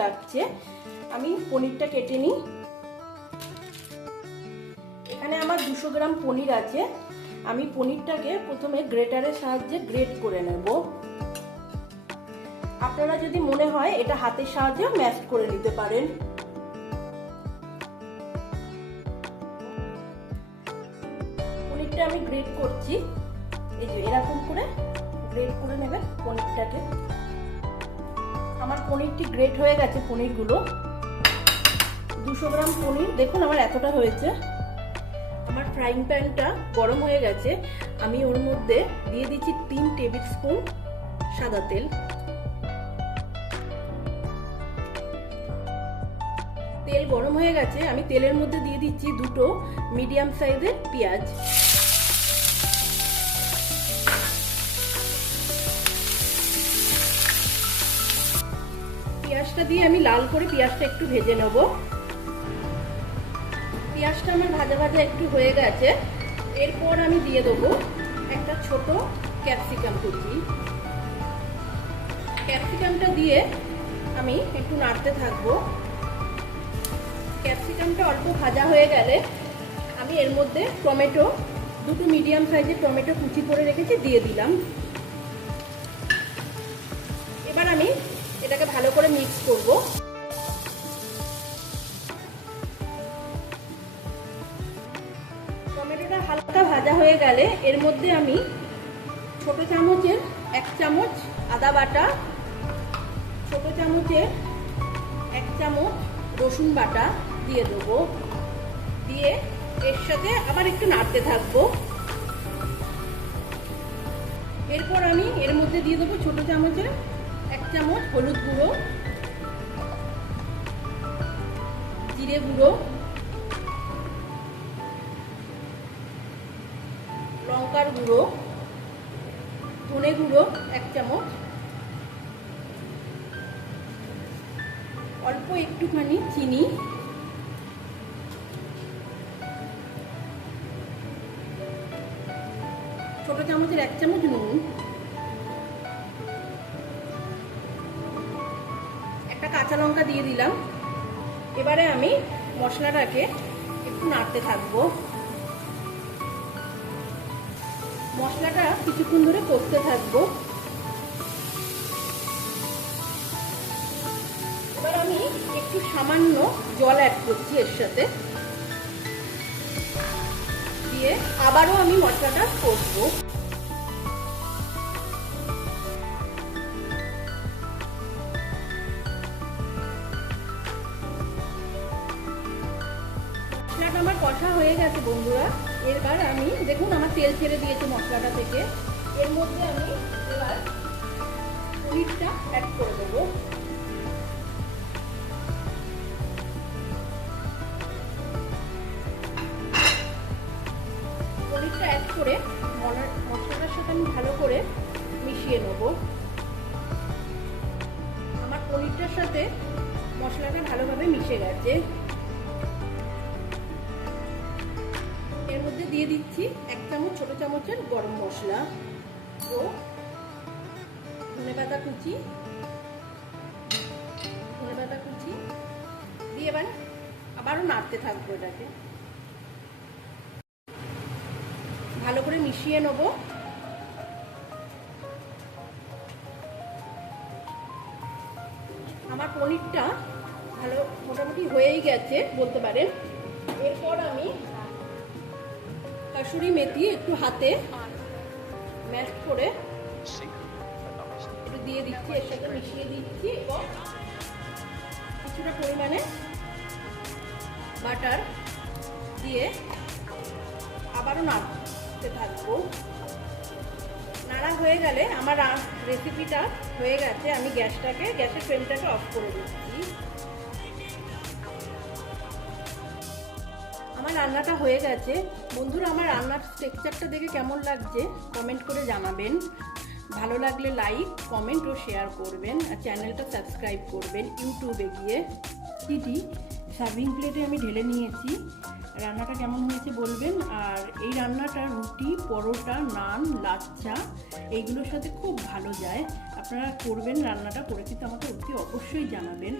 লাগছে। আমি পনিরটা কেটে নিই। এখানে আমার 200 গ্রাম পনির আছে। আমি পনিরটাকে প্রথমে গ্রেটারের সাহায্যে গ্রেট করে নেব। আপনারা যদি মনে হয় এটা হাতের সাহায্যে ম্যাশ করে নিতে পারেন। পনিরটা আমি গ্রেট করছি, এই যে এরকম করে গ্রেট করে নেবেন পনিরটাকে। আমার পনিরটি গ্রেট হয়ে গেছে। পনিরগুলো 200 গ্রাম পনির, দেখুন আমার এতটা হয়েছে। আমার ফ্রাইং প্যানটা গরম হয়ে গেছে। আমি ওর মধ্যে দিয়ে দিচ্ছি 3 টেবিল স্পুন সাদা তেল। তেল গরম হয়ে গেছে। আমি তেলের মধ্যে দিয়ে দিচ্ছি 2টো মিডিয়াম সাইজের পেঁয়াজ। পেঁয়াজটা দিয়ে আমি লাল করে পেঁয়াজটা একটু ভেজে নেব। পেঁয়াজটা আমার ভাজা ভাজা একটু হয়ে গেছে। এরপর আমি দিয়ে দেবো একটা ছোট ক্যাপসিকাম কুচি। ক্যাপসিকামটা দিয়ে আমি একটু নাড়তে থাকবো। ক্যাপসিকামটা অল্প ভাজা হয়ে গেলে আমি এর মধ্যে টমেটো, 2টো মিডিয়াম সাইজের টমেটো কুচি করে রেখেছি, দিয়ে দিলাম। এবার আমি এটাকে ভালো করে মিক্স করব। টমেটোটা হালকা ভাজা হয়ে গেলে এর মধ্যে আমি ছোট চামচের 1 চামচ আদা বাটা, ছোট চামচের 1 চামচ রসুন বাটা দিয়ে দেবো। দিয়ে এর সাথে আবার একটু নাড়তে থাকবো। এরপর আমি এর মধ্যে দিয়ে দেবো ছোট চামচের 1 চামচ হলুদ গুঁড়ো, জিরে গুঁড়ো, লঙ্কার গুঁড়ো, ধনে গুঁড়ো 1 চামচ, অল্প একটুখানি চিনি, ছোট চামচের 1 চামচ নুন, একটা কাঁচা লঙ্কা দিয়ে দিলাম। এবারে আমি মশলাটাকে একটু নাড়তে থাকবো। মশলাটা কিছুক্ষণ ধরে কষতে থাকবো। এবার আমি একটু সামান্য জল অ্যাড করছি এর সাথে, দিয়ে আবারও আমি মশলাটা কষবো। মশলাটা আমার কষা হয়ে গেছে বন্ধুরা। এবার আমি দেখুন আমার তেল ছেড়ে দিয়েছে মশলাটা থেকে। এর মধ্যে আমি এবার পনিরটা অ্যাড করে দেবো। পনিরটা অ্যাড করে মশলাটার সাথে আমি ভালো করে মিশিয়ে নেব। আমার পনিরটার সাথে মশলাটা ভালোভাবে মিশে গেছে। এর মধ্যে দিয়ে দিচ্ছি 1 চামচ ছোট চামচের গরম মশলা ও ধনেপাতা কুচি দিয়ে এবার আবারও নাড়তে থাকবো। এটাকে ভালো করে মিশিয়ে নেব। আমার পনিরটা ভালো মোটামুটি হয়েই গেছে বলতে পারেন। এরপর আমি কাসুরি মেথি একটু হাতে ম্যাশ করে একটু দিয়ে দিচ্ছি, এর সাথে মিশিয়ে দিচ্ছি এবং কিছুটা পরিমাণে বাটার দিয়ে আবারও নাড়তে থাকবো। নাড়া হয়ে গেলে আমার রেসিপিটা হয়ে গেছে। আমি গ্যাসের ফ্লেমটাকে অফ করে দিচ্ছি। আমার রান্নাটা হয়ে গেছে বন্ধুরা। আমার রান্নার টেক্সচারটা দেখে কেমন লাগছে কমেন্ট করে জানাবেন। ভালো লাগলে লাইক, কমেন্ট ও শেয়ার করবেন। আর চ্যানেলটা সাবস্ক্রাইব করবেন ইউটিউবে গিয়ে। সার্ভিং প্লেটে আমি ঢেলে নিয়েছি। রান্নাটা কেমন হয়েছে বলবেন। আর এই রান্নাটা রুটি, পরোটা, নান, লাচ্চা এইগুলোর সাথে খুব ভালো যায়। আপনারা করবেন, রান্নাটা করে কিন্তু আমাকে অতি অবশ্যই জানাবেন।